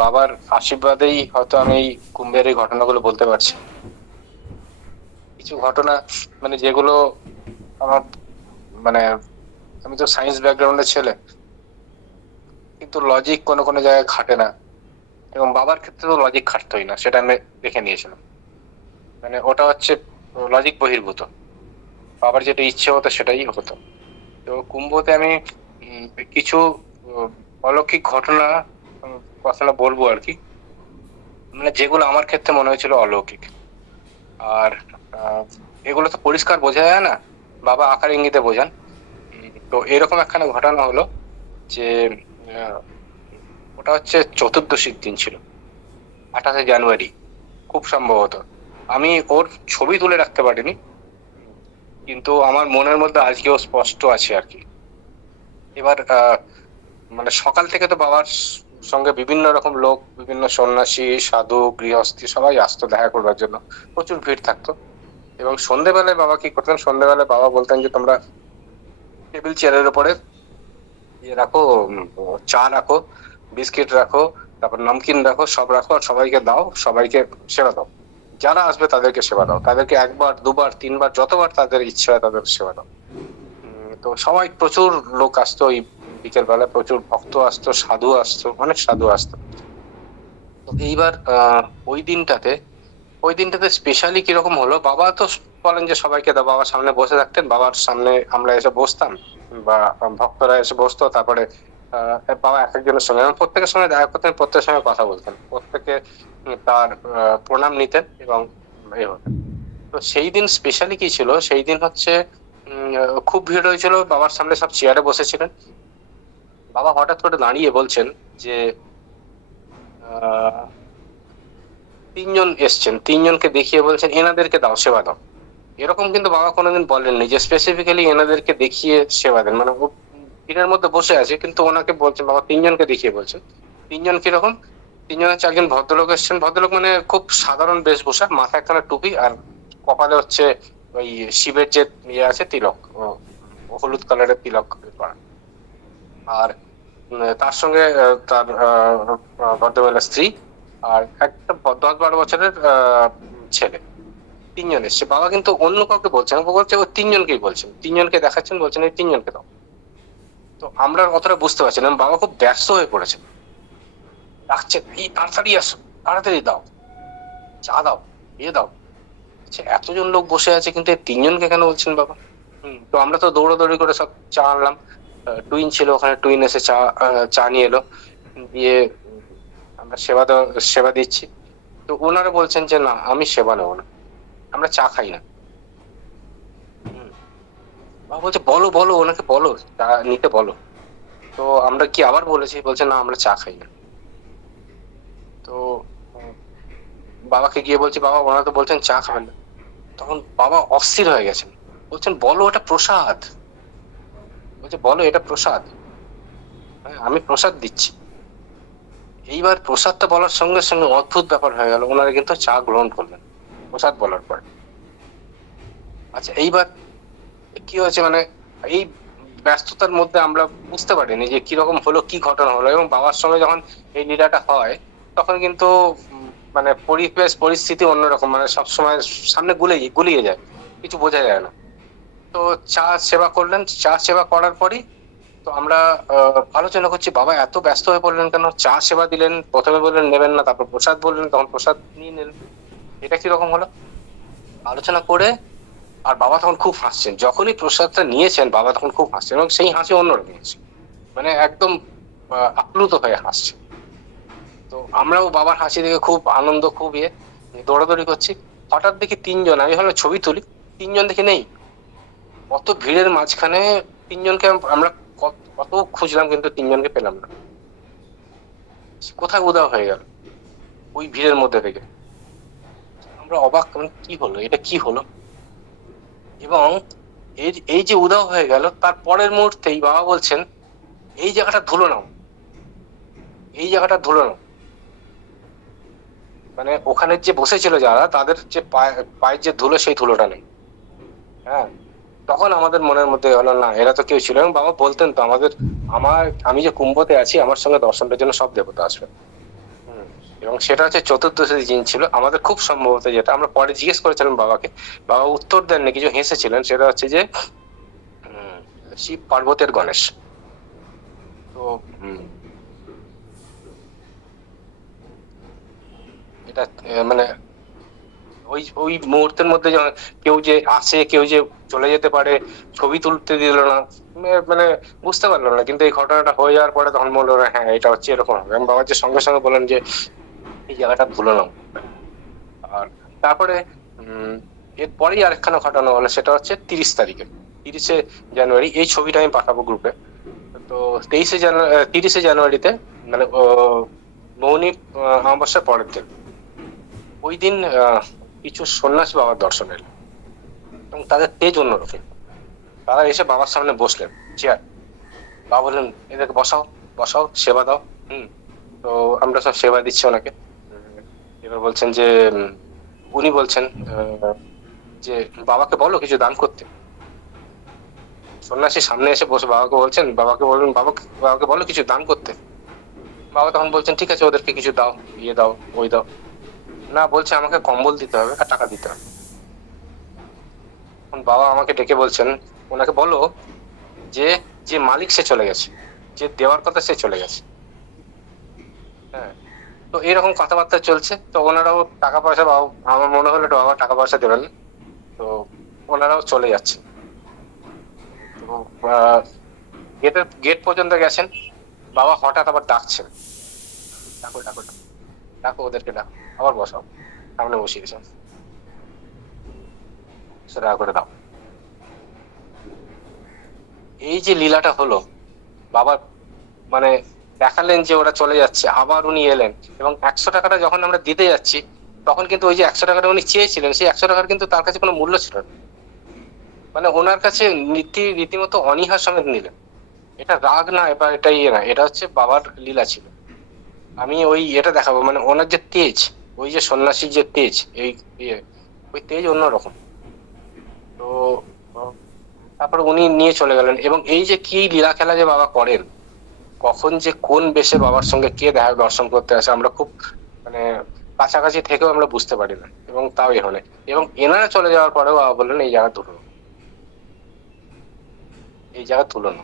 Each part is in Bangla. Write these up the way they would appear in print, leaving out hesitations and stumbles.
বাবার আশীর্বাদেই হয়তো আমি এই কুম্ভের এই ঘটনাগুলো বলতে পারছি। কিছু ঘটনা মানে যেগুলো আমার মানে আমি তো সায়েন্স ব্যাকগ্রাউন্ডের ছেলে, কিন্তু লজিক কোনো কোনো জায়গায় খাটে না, এবং বাবার ক্ষেত্রে তো লজিক খাটতোই না, সেটা আমি দেখে নিয়েছিলাম। মানে ওটা হচ্ছে লজিক বহির্ভূত, বাবার যেটা ইচ্ছে হতো সেটাই হতো। তো কুম্ভতে আমি উম, কিছু উম, অলৌকিক ঘটনা কথা বলবো আর কি, মানে যেগুলো আমার ক্ষেত্রে মনে হয়েছিল অলৌকিক। আর আহ, এগুলো তো পরিষ্কার বোঝা যায় না, বাবা আকার ইঙ্গিতে বোঝান। তো এরকম একখানা ঘটনা হলো যে আহ, ওটা হচ্ছে চতুর্দশীর দিন ছিল, 28শে জানুয়ারি খুব সম্ভবত। আমি ওর ছবি তুলে রাখতে পারিনি, কিন্তু আমার মনের মধ্যে আজকেও স্পষ্ট আছে আর কি। এবার মানে সকাল থেকে তো বাবার সঙ্গে বিভিন্ন রকম লোক, বিভিন্ন সন্ন্যাসী, সাধু, গৃহস্থী সবাই আসতো দেখা করবার জন্য, প্রচুর ভিড় থাকতো। এবং সন্ধেবেলায় বাবা কি করতেন, সন্ধেবেলায় বাবা বলতেন যে তোমরা টেবিল চেয়ারের উপরে ইয়ে রাখো, চা রাখো, বিস্কিট রাখো, তারপর নমকিন রাখো, সব রাখো, আর সবাইকে দাও, সবাইকে সেবা দাও। যারা আসবে তাদেরকে সেবা দাও, তাদেরকে একবার দুবার তিনবার যতবার তাদের ইচ্ছে হয় তাদের সেবা দাও। তো সবাই প্রচুর লোক আসতো ওই বিকেল বেলায়, প্রচুর ভক্ত আসতো, সাধু আসতো, অনেক সাধু আসতো। তো এইবার ওই দিনটাতে স্পেশালি কিরকম হলো, বাবা তো বলেন যে সবাইকে দাও, বাবার সামনে বসে থাকতেন, বাবার সামনে আমরা এসে বসতাম, বা ভক্তরা এসে বসতো। তারপরে বাবা এক একজনের সঙ্গে এবং প্রত্যেকের সঙ্গে দেখা করতেন, প্রত্যেকের সঙ্গে কথা বলতেন, প্রত্যেকে তার প্রণাম নিতেন এবং এ হতেন। তো সেই দিন স্পেশালি কি ছিল, সেই দিন হচ্ছে খুব ভিড় হয়েছিল, বাবার সামনে সব চেয়ারে বসেছিলেন। বাবা হঠাৎ করে দাঁড়িয়ে বলছেন যে আহ তিনজন এসছেন, তিনজনকে দেখিয়ে বলছেন এনাদেরকে দাও, সেবা দাও। এরকম কিন্তু বাবা কোনোদিন বলেননি যে স্পেসিফিক্যালি এনাদেরকে দেখিয়ে সেবা দেন। মানে ও ভিড়ের মধ্যে বসে আছে, কিন্তু ওনাকে বলছেন, বাবা তিনজনকে দেখিয়ে বলছেন। তিনজন কিরকম, তিনজন হচ্ছে, একজন ভদ্রলোক এসছেন, ভদ্রলোক মানে খুব সাধারণ বেশভূষা, মাথায় একখানা টুপি, আর কপালে হচ্ছে ওই শিবের যে ইয়ে আছে তিলক, হলুদ কালারের তিলক করা। আর তার সঙ্গে তার ভদ্রমহিলা স্ত্রী, আর একটা 10-12 বছরের ছেলে। তিনজন এসছে, বাবা কিন্তু অন্য কাউকে বলছেন না, বাবা বলছে ওই তিনজনকেই বলছেন, তিনজনকে দেখাচ্ছেন, বলছেন এই তিনজনকে দাও। তো আমরা অতটা বুঝতে পারছি না, বাবা খুব ব্যস্ত হয়ে পড়েছেন, ডাকছেন এই তাড়াতাড়ি আসো, তাড়াতাড়ি দাও, চা দাও, ইয়ে দাও। আচ্ছা, এতজন লোক বসে আছে কিন্তু এই তিনজনকে কেন বলছেন বাবা? তো আমরা তো দৌড়াদৌড়ি করে সব চা আনলাম। টুইন ছিল ওখানে, টুইন এসে চা নিয়ে এলো, দিয়ে আমরা সেবা দিচ্ছি। তো ওনারা বলছেন যে না, আমি সেবা নেবো না, আমরা চা খাই না। হুম বাবা বলছে বলো বলো, ওনাকে বলো চা নিতে বলো। তো আমরা কি আবার বলেছি, বলছে না আমরা চা খাই না। তো উম, বাবাকে গিয়ে বলছি, বাবা ওনারা তো বলছেন চা খাবেন না। তখন বাবা অস্থির হয়ে গেছেন, বলছেন বলো এটা প্রসাদ। বলছে বলো এটা প্রসাদ, হ্যাঁ আমি প্রসাদ দিচ্ছি। এইবার প্রসাদটা বলার সঙ্গে সঙ্গে অদ্ভুত ব্যাপার হয়ে গেল, ওনারা কিন্তু চা গ্রহণ করলেন প্রসাদ বলার পরে। আচ্ছা, এইবার কি হয়েছে, মানে এই ব্যস্ততার মধ্যে আমরা বুঝতে পারিনি যে কিরকম হলো, কি ঘটনা হলো। এবং বাবার সঙ্গে যখন এই লীলাটা হয়, তখন কিন্তু মানে পরিবেশ পরিস্থিতি অন্যরকম, মানে সবসময় সামনে গুলিয়ে যায়, কিছু বোঝা যায় না। তো চা সেবা করলেন, চা সেবা করার পরই তো আমরা আলোচনা করছি, বাবা এত ব্যস্ত হয়ে পড়লেন কেন, চা সেবা দিলেন, প্রথমে বললেন নেবেন না, তারপর প্রসাদ বললেন, তখন প্রসাদ নিয়ে নিলেন, এটা কিরকম হলো। আলোচনা করে, আর বাবা তখন খুব হাসছেন, যখনই প্রসাদটা নিয়েছেন বাবা তখন খুব হাসছেন, এবং সেই হাসি অন্যরকম হাসি, মানে একদম আপ্লুত হয়ে হাসছে। তো আমরাও বাবার হাসি দেখে খুব আনন্দ, খুব দৌড়াদৌড়ি করছি। হঠাৎ দেখি তিনজন, আমি ভাবলাম ছবি তুলি, তিনজন দেখি নেই। অত ভিড়ের মাঝখানে তিনজনকে আমরা কত খুঁজলাম, কিন্তু তিনজনকে পেলাম না, কোথায় উধাও হয়ে গেল ওই ভিড়ের মধ্যে থেকে। আমরা অবাক, মানে কি হলো, এটা কি হলো। এবং এই এই যে উধাও হয়ে গেল, তার পরের মুহূর্তেই বাবা বলছেন এই জায়গাটা ধুলো নাও, এই জায়গাটা ধুলো নাও। মানে ওখানে যে বসেছিল যারা, তাদের যে পায়ের যে ধুলো, সেই ধুলোটা নেই। হ্যাঁ, তখন আমাদের মনের মধ্যে হলো না, এরা তো কেউ ছিল। এবং বাবা বলতেন তো আমাদের, আমি যে কুম্ভতে আছি, আমার সঙ্গে দর্শনের জন্য সব দেবতা আসবে। হুম, এবং সেটা হচ্ছে চতুর্দশী দিন ছিল আমাদের, খুব সম্ভবত, যেটা আমরা পরে জিজ্ঞেস করেছিলাম বাবাকে, বাবা উত্তর দেননি, কিছু হেসেছিলেন, সেটা হচ্ছে যে উম, শিব পার্বতের গণেশ। তো উম, এটা মানে ওই ওই মুহূর্তের মধ্যে যখন কেউ যে আসে, কেউ যে চলে যেতে পারে, ছবি তুলতে দিল না, মানে বুঝতে পারলাম না। কিন্তু এই ঘটনাটা হয়ে যাওয়ার পরে তখন বললো, হ্যাঁ এটা হচ্ছে এরকম হবে। এবং বাবা যে সঙ্গে সঙ্গে বললেন যে এই জায়গাটা ধুলো নাও। আর তারপরে উম এরপরেই আরেকখানা ঘটনা হলো, সেটা হচ্ছে 30 তারিখে, 30শে জানুয়ারি। এই ছবিটা আমি পাঠাবো গ্রুপে। তো 23শে জানুয়ারি, 30শে জানুয়ারিতে, মানে মৌনী অমাবস্যার পরের দিন, ওই দিন কিছু সন্ন্যাসী বাবার দর্শন এলো, এবং তাদের তেজ অন্যরকম। তারা এসে বাবার সামনে বসলেন, চেয়ার। বাবা বললেন, এদেরকে বসাও, বসাও, সেবা দাও। হুম। তো আমরা সব সেবা দিচ্ছি ওনাকে। উম, এবার বলছেন যে উম, উনি বলছেন যে বাবাকে বলো কিছু দান করতে। সন্ন্যাসী সামনে এসে বসে বাবাকে বলছেন, বাবাকে বলবেন, বাবাকে বলো কিছু দান করতে। বাবা তখন বলছেন, ঠিক আছে, ওদেরকে কিছু দাও, ইয়ে দাও, ওই দাও। না, বলছে আমাকে কম্বল দিতে হবে আর টাকা দিতে হবে। এখন বাবা আমাকে ডেকে বলছেন, ওনাকে বলো যে যে মালিক সে চলে গেছে, যে দেওয়ার কথা সে চলে গেছে। হ্যাঁ। তো এরকম কথাবার্তা চলছে। তো ওনারাও টাকা পয়সা, বাবা, আমার মনে হলো একটু বাবা টাকা পয়সা দেবেন না। তো ওনারাও চলে যাচ্ছে। তো গেট পর্যন্ত গেছেন, বাবা হঠাৎ আবার ডাকছেন, ডাকো ডাকো ডাকো, ডাকো ওদেরকে, ডাকো, আবার বসাও, সামনে বসিয়ে গেছেন, সেটা করে দাও। এই যে লীলাটা হলো, বাবা মানে দেখালেন যে ওরা চলে যাচ্ছে, আবার উনি এলেন, এবং 100 টাকাটা যখন আমরা দিতে যাচ্ছি, তখন কিন্তু ওই যে 100 টাকাটা উনি চেয়েছিলেন, সেই 100 টাকার কিন্তু তার কাছে কোনো মূল্য ছিল না। মানে ওনার কাছে রীতিমতো অনীহার সমেত নিলেন। এটা রাগ না, এবার এটা ইয়ে না, এটা হচ্ছে বাবার লীলা ছিল। আমি ওই এটা দেখাবো, মানে ওনার যে তেজ, ওই যে সন্ন্যাসীর যে তেজ, এই ইয়ে, ওই তেজ অন্যরকম। তো আহ, তারপর উনি নিয়ে চলে গেলেন, এবং এই যে কি লীলা খেলা যে বাবা করেন, কখন যে কোন বেশে বাবার সঙ্গে কে দেখা দর্শন করতে আসে, আমরা খুব মানে কাছাকাছি থেকেও আমরা বুঝতে পারি না, এবং তাও এখানে। এবং এনারা চলে যাওয়ার পরেও বাবা বললেন এই জায়গা তুলো, এই জায়গা তুলো না।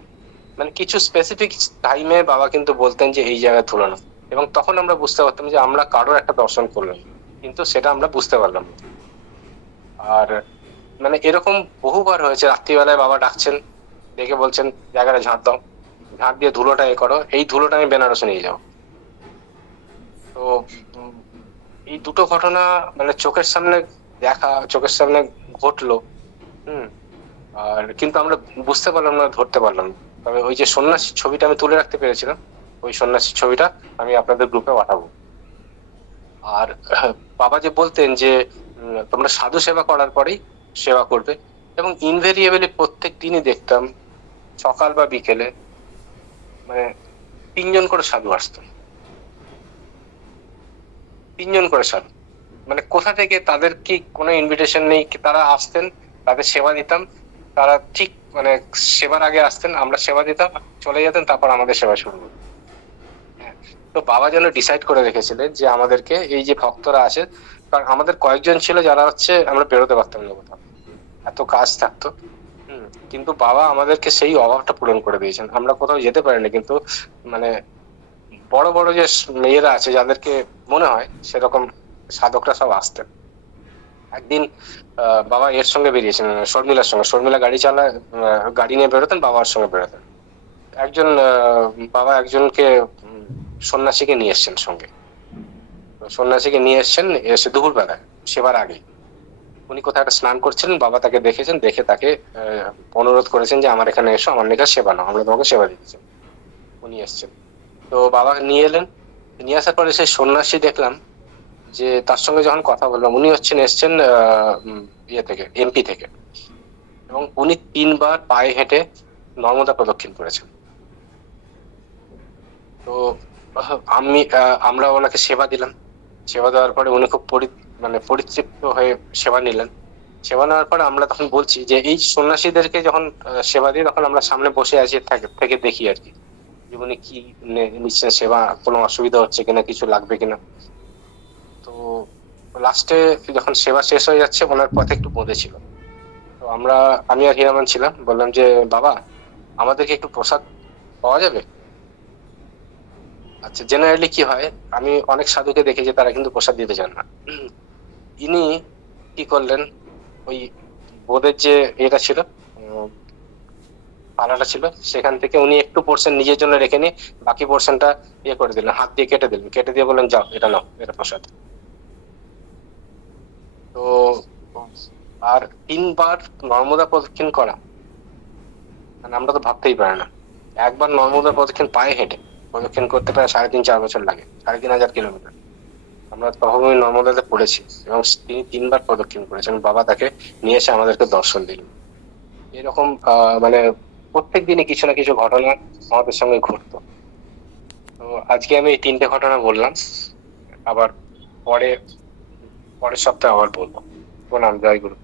মানে কিছু স্পেসিফিক টাইমে বাবা কিন্তু বলতেন যে এই জায়গায় তুলো না, এবং তখন আমরা বুঝতে পারতাম যে আমরা কারোর একটা দর্শন করলাম, কিন্তু সেটা আমরা বুঝতে পারলাম না। আর মানে এরকম বহুবার হয়েছে, রাত্রিবেলায় বাবা ডাকছেন, ডেকে বলছেন জায়গাটা ঝাঁট দাও, ঝাঁট দিয়ে ধুলোটা এ করো, এই ধুলোটা আমি বেনারসে নিয়ে যাও। তো উম, এই দুটো ঘটনা মানে চোখের সামনে দেখা, চোখের সামনে ঘটলো। হুম। আর কিন্তু আমরা বুঝতে পারলাম না, ধরতে পারলাম না। তবে ওই যে সন্ন্যাসীর ছবিটা আমি তুলে রাখতে পেরেছিলাম, ওই সন্ন্যাসীর ছবিটা আমি আপনাদের গ্রুপে পাঠাবো। আর বাবা যে বলতেন যে তোমরা সাধু সেবা করার পরেই সেবা করবে, এবং ইনভেরিয়েবলি প্রত্যেক দিনই দেখতাম সকাল বা বিকেলে মানে 3জন করে সাধু আসতো, 3জন করে সাধু। মানে কোথা থেকে, তাদের কি কোনো ইনভিটেশন নেই, কি তারা আসতেন, তাদের সেবা দিতাম। তারা ঠিক মানে সেবার আগে আসতেন, আমরা সেবা দিতাম, চলে যেতেন, তারপর আমাদের সেবা শুরু হতো। হ্যাঁ। তো বাবা যেন ডিসাইড করে রেখেছিলেন যে আমাদেরকে এই যে ভক্তরা আসে, কারণ আমাদের কয়েকজন ছিল যারা হচ্ছে আমরা বেরোতে পারতাম না কোথাও, এত কাজ থাকতো। হুম। কিন্তু বাবা আমাদেরকে সেই অভাবটা পূরণ করে দিয়েছেন, আমরা কোথাও যেতে পারিনি, কিন্তু মানে বড় বড় যে মেয়েরা আছে যাদেরকে মনে হয় সেরকম সাধকরা সব আসতেন। একদিন বাবা এর সঙ্গে বেরিয়েছেন, শর্মিলার সঙ্গে, শর্মিলা গাড়ি চালায়, গাড়ি নিয়ে বেরোতেন, বাবার সঙ্গে বেরোতেন। একজন বাবা একজনকে সন্ন্যাসীকে নিয়ে এসছেন সঙ্গে। তো সন্ন্যাসীকে নিয়ে এসছেন, এসে দুপুর বেলায়, সেবার আগে উনি কোথাও একটা স্নান করছিলেন, বাবা তাকে দেখেছেন, দেখে তাকে অনুরোধ করেছেন যে আমার এখানে এসো, আমার নিকট সেবা নাও, আমরা তোমাকে সেবা দিতেছি। উনি এসছেন। তো বাবা নিয়ে এলেন, নিয়ে আসার পরে সেই সন্ন্যাসী দেখলাম যে তার সঙ্গে যখন কথা বললাম, উনি এসছেন ইয়ে থেকে, এমপি থেকে, এবং উনি 3বার পায়ে হেঁটে নর্মদা প্রদক্ষিণ করেছেন। তো আমরা ওনাকে সেবা দিলাম। সেবা দেওয়ার পরে উনি খুব মানে পরিতৃপ্ত হয়ে সেবা নিলেন। সেবা নেওয়ার পরে আমরা তখন বলছি যে এই সন্ন্যাসীদেরকে যখন সেবা দিই, তখন আমরা সামনে বসে আছি থেকে থেকে দেখি আর কি, জীবনে কি নিচ্ছেন, সেবা কোনো অসুবিধা হচ্ছে কিনা, কিছু লাগবে কিনা। তো লাস্টে যখন সেবা শেষ হয়ে যাচ্ছে, ওনার পথে একটু বঁধেছিল। তো আমি আর হীরামান ছিলাম, বললাম যে বাবা, আমাদেরকে একটু প্রসাদ পাওয়া যাবে? আচ্ছা, জেনারেলি কি হয়, আমি অনেক সাধুকে দেখি যে তারা কিন্তু প্রসাদ দিতে চান না। ইনি কি করলেন, ওই বোধের যে এটা ছিল, উম, পালাটা ছিল, সেখান থেকে উনি একটু পোর্শন নিজের জন্য রেখে নিয়ে বাকি পোর্শনটা ইয়ে করে দিলেন, হাত দিয়ে কেটে দিলেন, কেটে দিয়ে বললেন যাও, এটা নাও, এটা প্রসাদ। তো আর 3 বার নর্মদা প্রদক্ষিণ করা, মানে আমরা তো ভাবতেই পারি না। একবার নর্মদা প্রদক্ষিণ পায়ে হেঁটে প্রদক্ষিণ করতে প্রায় 3.5-4 বছর লাগে, 3,500 কিলোমিটার। আমরা তহবিল নর্মদাতে পড়েছি, এবং তিনি 3 বার প্রদক্ষিণ করেছেন। বাবা তাকে নিয়ে এসে আমাদেরকে দর্শন দিলেন। এরকম মানে প্রত্যেক দিনই কিছু না কিছু ঘটনা আমাদের সঙ্গে ঘটতো। তো আজকে আমি এই 3টে ঘটনা বললাম, আবার পরে পরের সপ্তাহে আবার বলবো। প্রণাম, জয় গুরু।